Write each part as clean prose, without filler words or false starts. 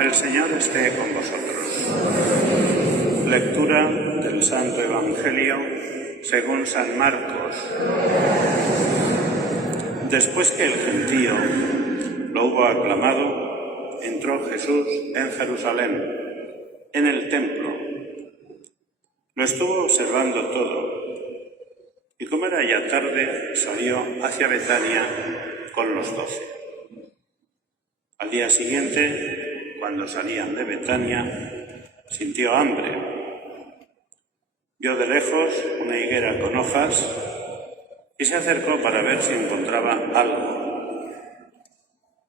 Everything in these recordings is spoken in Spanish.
El Señor esté con vosotros. Lectura del Santo Evangelio según San Marcos. Después que el gentío lo hubo aclamado, entró Jesús en Jerusalén, en el templo. Lo estuvo observando todo, y como era ya tarde, salió hacia Betania con los 12. Al día siguiente, cuando salían de Betania, sintió hambre. Vio de lejos una higuera con hojas y se acercó para ver si encontraba algo.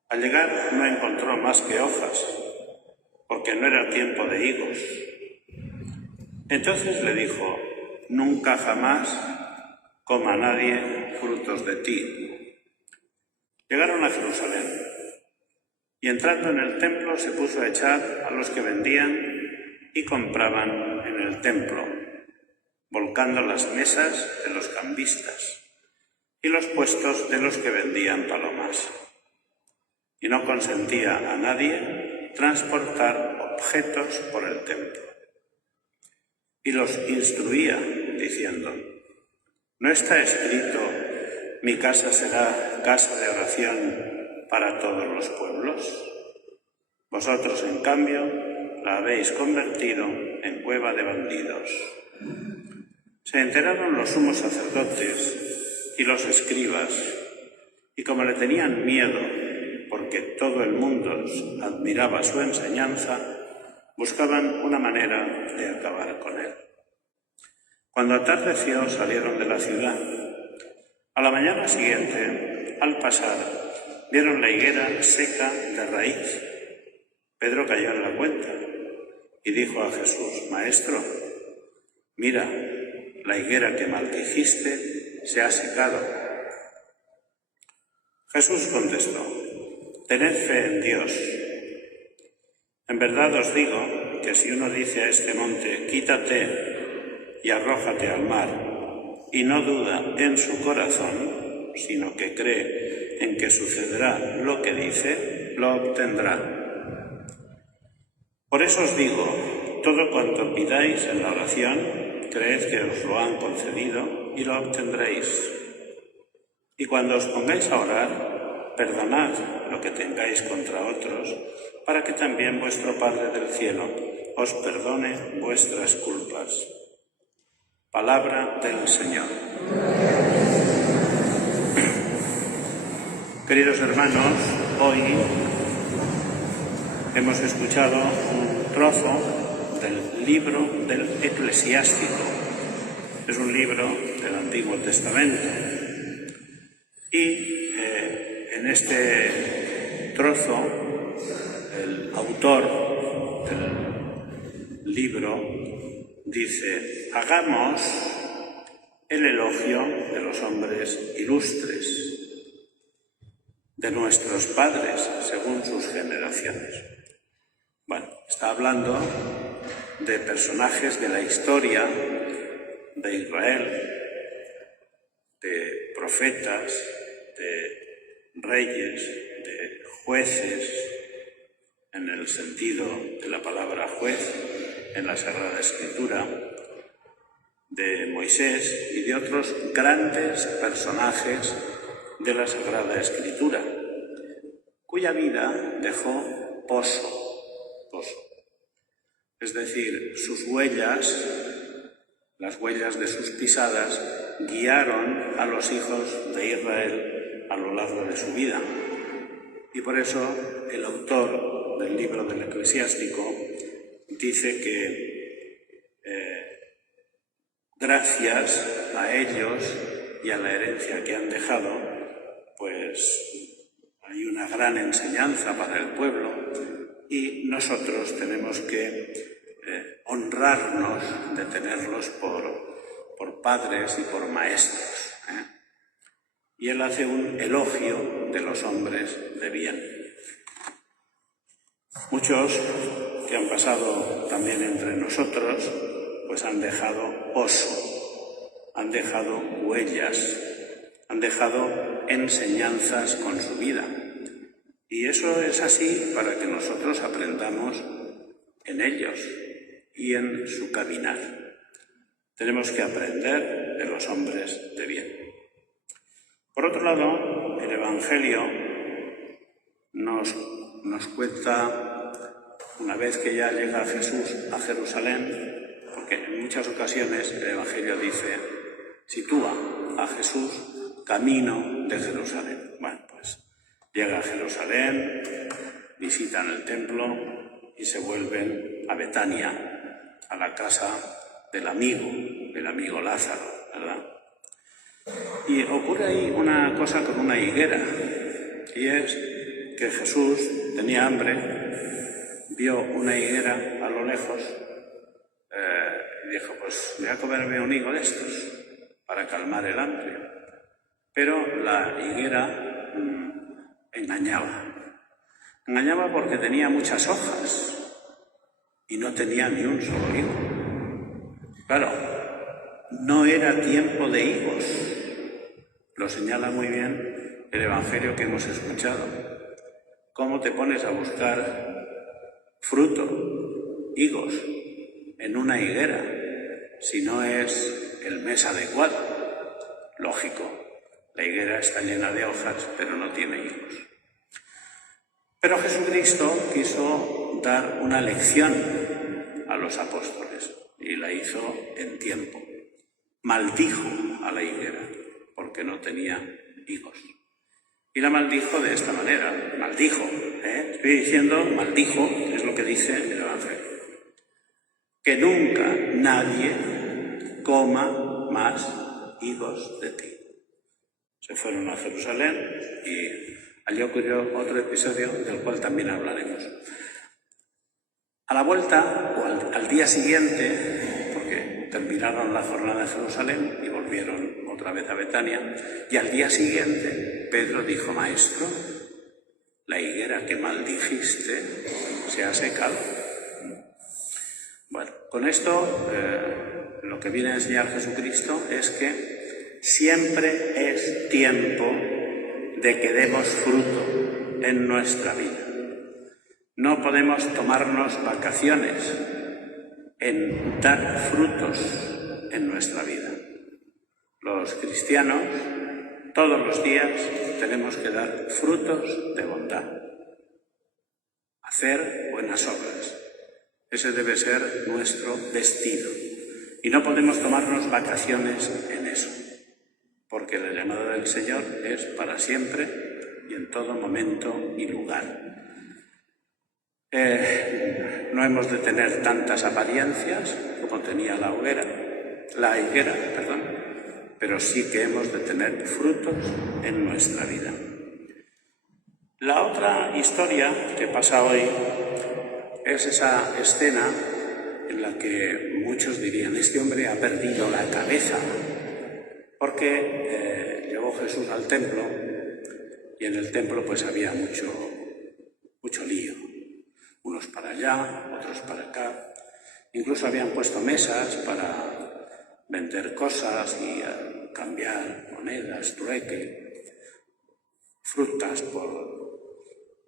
Al llegar no encontró más que hojas, porque no era tiempo de higos. Entonces le dijo: «Nunca jamás coma nadie frutos de ti». Llegaron a Jerusalén. Y entrando en el templo se puso a echar a los que vendían y compraban en el templo, volcando las mesas de los cambistas y los puestos de los que vendían palomas. Y no consentía a nadie transportar objetos por el templo. Y los instruía, diciendo: ¿no está escrito: mi casa será casa de oración para todos los pueblos? Vosotros, en cambio, la habéis convertido en cueva de bandidos. Se enteraron los sumos sacerdotes y los escribas, y como le tenían miedo, porque todo el mundo admiraba su enseñanza, buscaban una manera de acabar con él. Cuando atardeció, salieron de la ciudad. A la mañana siguiente, al pasar, vieron la higuera seca de raíz. Pedro cayó en la cuenta y dijo a Jesús: «Maestro, mira, la higuera que maldijiste se ha secado». Jesús contestó: «Tened fe en Dios. En verdad os digo que si uno dice a este monte: quítate y arrójate al mar, y no duda en su corazón, sino que cree en que sucederá lo que dice, lo obtendrá. Por eso os digo, todo cuanto pidáis en la oración, creed que os lo han concedido y lo obtendréis. Y cuando os pongáis a orar, perdonad lo que tengáis contra otros, para que también vuestro Padre del cielo os perdone vuestras culpas». Palabra del Señor. Queridos hermanos, hoy hemos escuchado un trozo del libro del Eclesiástico. Es un libro del Antiguo Testamento. Y en este trozo, el autor del libro dice: hagamos el elogio de los hombres ilustres, de nuestros padres según sus generaciones. Bueno, está hablando de personajes de la historia de Israel, de profetas, de reyes, de jueces, en el sentido de la palabra juez en la Sagrada Escritura, de Moisés y de otros grandes personajes de la Sagrada Escritura, cuya vida dejó pozo. Es decir, sus huellas, las huellas de sus pisadas, guiaron a los hijos de Israel a lo largo de su vida. Y por eso el autor del libro del Eclesiástico dice que gracias a ellos y a la herencia que han dejado, pues hay una gran enseñanza para el pueblo, y nosotros tenemos que honrarnos de tenerlos por padres y por maestros. Y él hace un elogio de los hombres de bien. Muchos que han pasado también entre nosotros, pues han dejado pozo, han dejado huellas, han dejado enseñanzas con su vida. Y eso es así para que nosotros aprendamos en ellos y en su caminar. Tenemos que aprender de los hombres de bien. Por otro lado, el Evangelio nos cuenta, una vez que ya llega Jesús a Jerusalén, porque en muchas ocasiones el Evangelio dice, sitúa a Jesús camino de Jerusalén. Bueno, pues llega a Jerusalén, visitan el templo y se vuelven a Betania, a la casa del amigo Lázaro, ¿verdad? Y ocurre ahí una cosa con una higuera, y es que Jesús tenía hambre, vio una higuera a lo lejos y dijo, pues voy a comerme un higo de estos para calmar el hambre. Pero la higuera engañaba porque tenía muchas hojas y no tenía ni un solo higo. Claro, no era tiempo de higos. Lo señala muy bien el Evangelio que hemos escuchado. ¿Cómo te pones a buscar fruto, higos, en una higuera, si no es el mes adecuado? Lógico, la higuera está llena de hojas, pero no tiene higos. Pero Jesucristo quiso dar una lección a los apóstoles y la hizo en tiempo. Maldijo a la higuera porque no tenía higos. Y la maldijo de esta manera. Maldijo, estoy diciendo maldijo, es lo que dice el Evangelio. Que nunca nadie coma más higos de ti. Se fueron a Jerusalén y allí ocurrió otro episodio del cual también hablaremos. A la vuelta, o al día siguiente, porque terminaron la jornada en Jerusalén y volvieron otra vez a Betania, y al día siguiente Pedro dijo, Maestro, la higuera que maldijiste se ha secado. Bueno, con esto lo que viene a enseñar Jesucristo es que siempre es tiempo de que demos fruto en nuestra vida. No podemos tomarnos vacaciones en dar frutos en nuestra vida. Los cristianos, todos los días, tenemos que dar frutos de bondad. Hacer buenas obras. Ese debe ser nuestro destino. Y no podemos tomarnos vacaciones en eso, porque la llamada del Señor es para siempre y en todo momento y lugar. No hemos de tener tantas apariencias como tenía la higuera, pero sí que hemos de tener frutos en nuestra vida. La otra historia que pasa hoy es esa escena en la que muchos dirían, este hombre ha perdido la cabeza, porque llegó Jesús al templo y en el templo pues había mucho lío. Unos para allá, otros para acá. Incluso habían puesto mesas para vender cosas y cambiar monedas, trueque, frutas por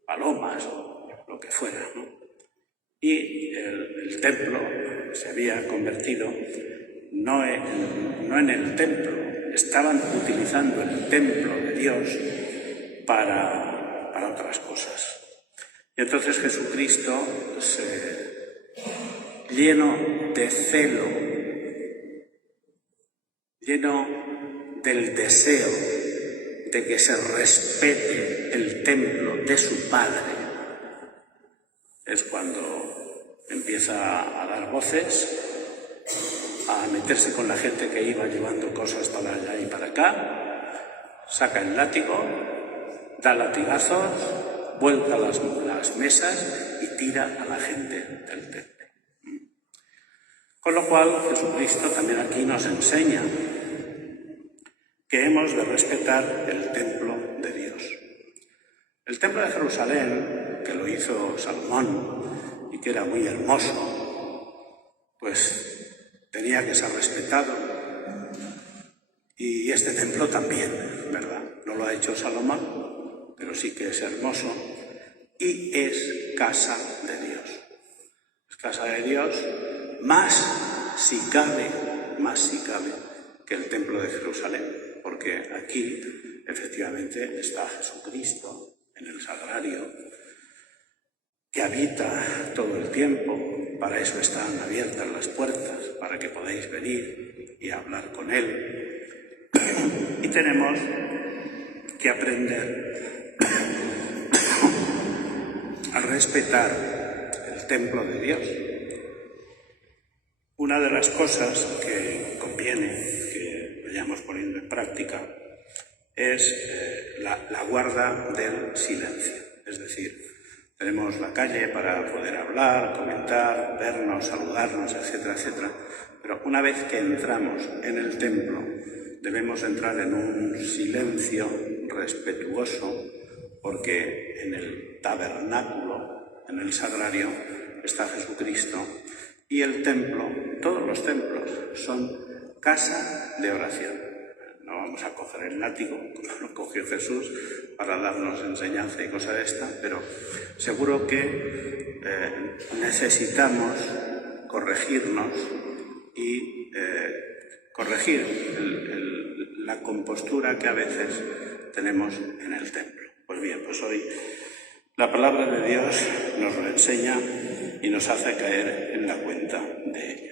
palomas o lo que fuera, ¿no? Y el templo se había convertido no en el templo, estaban utilizando el templo de Dios para otras cosas. Y entonces Jesucristo, lleno de celo, lleno del deseo de que se respete el templo de su Padre, es cuando empieza a dar voces, a meterse con la gente que iba llevando cosas para allá y para acá, saca el látigo, da latigazos, vuelca las mesas y tira a la gente del templo. Con lo cual, Jesucristo también aquí nos enseña que hemos de respetar el templo de Dios. El templo de Jerusalén, que lo hizo Salomón y que era muy hermoso, pues tenía que ser respetado. Y este templo también, ¿verdad? No lo ha hecho Salomón, pero sí que es hermoso y es casa de Dios. Es casa de Dios, más si cabe, que el templo de Jerusalén, porque aquí efectivamente está Jesucristo en el sagrario, que habita todo el tiempo. Para eso están abiertas las puertas, para que podáis venir y hablar con Él. Y tenemos que aprender a respetar el templo de Dios. Una de las cosas que conviene que vayamos poniendo en práctica es la guarda del silencio. Es decir, tenemos la calle para poder hablar, comentar, vernos, saludarnos, etcétera, etcétera. Pero una vez que entramos en el templo, debemos entrar en un silencio respetuoso, porque en el tabernáculo, en el sagrario, está Jesucristo, y el templo, todos los templos, son casa de oración. No vamos a coger el látigo, como lo cogió Jesús, para darnos enseñanza y cosas de esta, pero seguro que necesitamos corregirnos y corregir la compostura que a veces tenemos en el templo. Pues bien, pues hoy la palabra de Dios nos lo enseña y nos hace caer en la cuenta de ello.